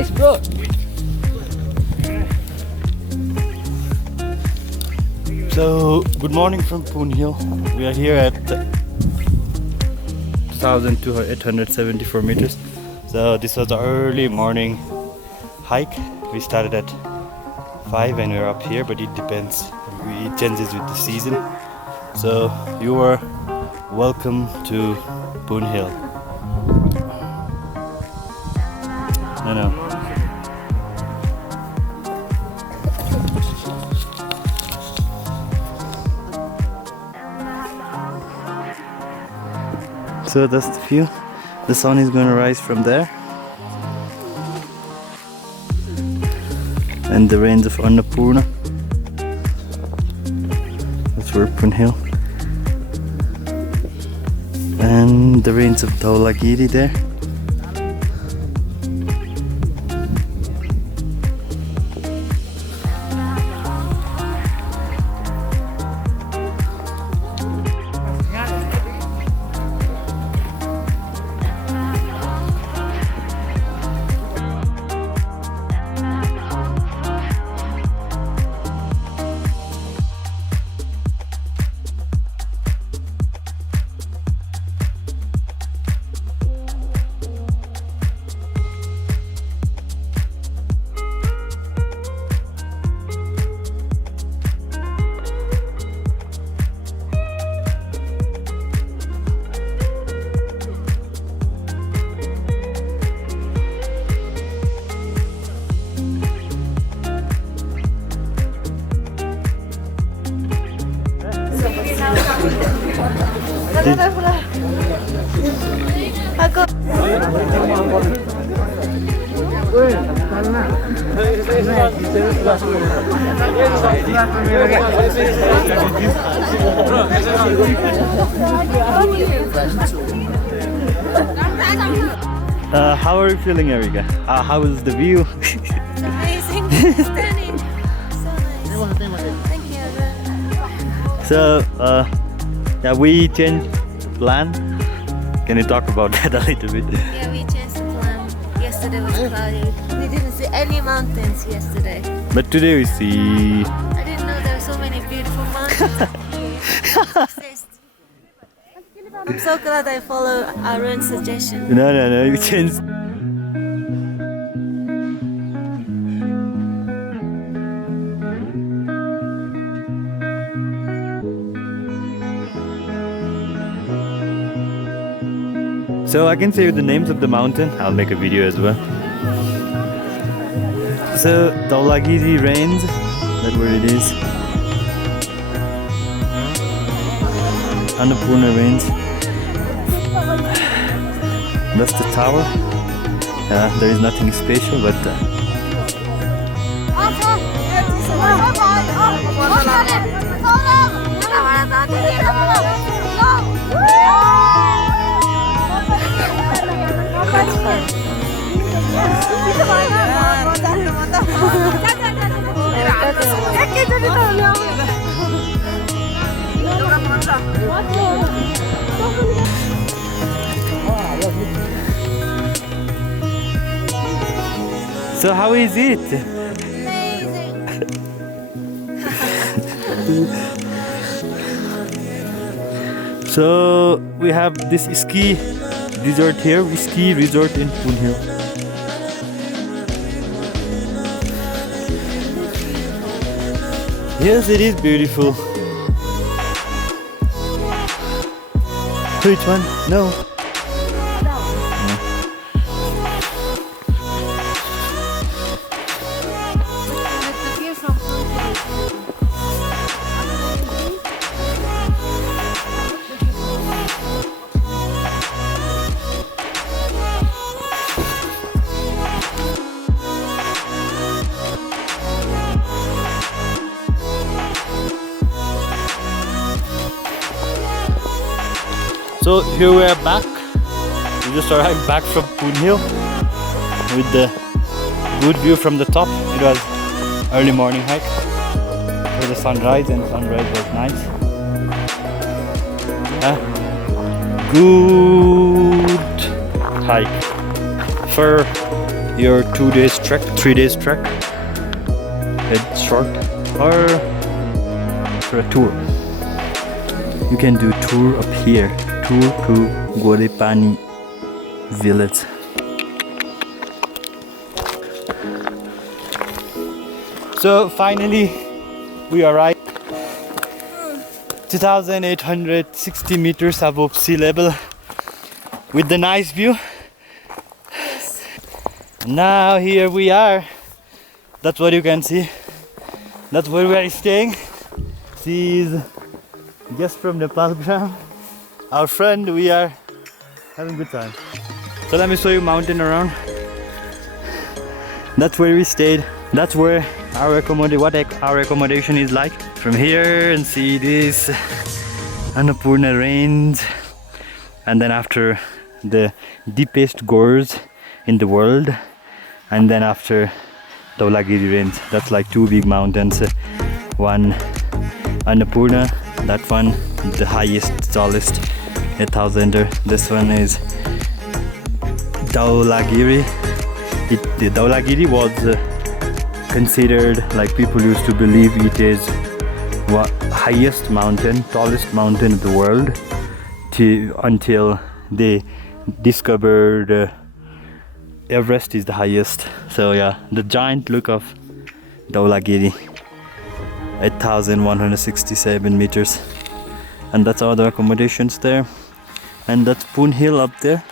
Nice, bro. So, good morning from Poonhill. We are here at 2,874 meters. So this was the early morning hike. We started at 5 and we're up here, but it depends. It changes with the season. So you are welcome to Poonhill. No. So that's the view. The sun is going to rise from there. And the range of Annapurna. That's where Poonhill. And the range of Dhaulagiri there. How are you feeling, Erika? How is the view? It's amazing. Stunning. So nice. Thank you, Arun. So, yeah, we changed plan. Can you talk about that a little bit? Yeah, we changed the plan. Yesterday was cloudy. We didn't see any mountains yesterday. But today we see. I didn't know there were so many beautiful mountains here. I'm so glad I followed Arun's suggestion. No, you changed. So I can say the names of the mountain. I'll make a video as well. So Dhaulagiri Range, that's where it is. Annapurna Range. That's the tower. There is nothing special, but so how is it? So we have this ski resort here, ski resort in Poonhill. Yes, it is beautiful. Which one? No. So here we are back. We just arrived back from Poonhill with the good view from the top. It was early morning hike for the sunrise, and sunrise was nice. Good hike for your 2 days trek, 3 days trek. It's short, or for a tour. You can do tour up here, tour to Ghorepani village. So finally we arrived 2,860 meters above sea level with the nice view. Yes. Now here we are. That's what you can see. That's where we are staying. She is just from Nepalgram. Our friend, we are having a good time. So let me show you mountain around. That's where we stayed. That's where our accommodation is like. From here and see this Annapurna range, and then after the deepest gorge in the world, and then after Dhaulagiri range. That's like 2 big mountains. One Annapurna, that one the highest, tallest, 8,000er. This one is Dhaulagiri. The Dhaulagiri was considered, like people used to believe it is highest mountain, tallest mountain in the world, until they discovered Everest is the highest. So yeah, the giant look of Dhaulagiri, 8,167 meters, and that's all the accommodations there. And that's Poonhill up there.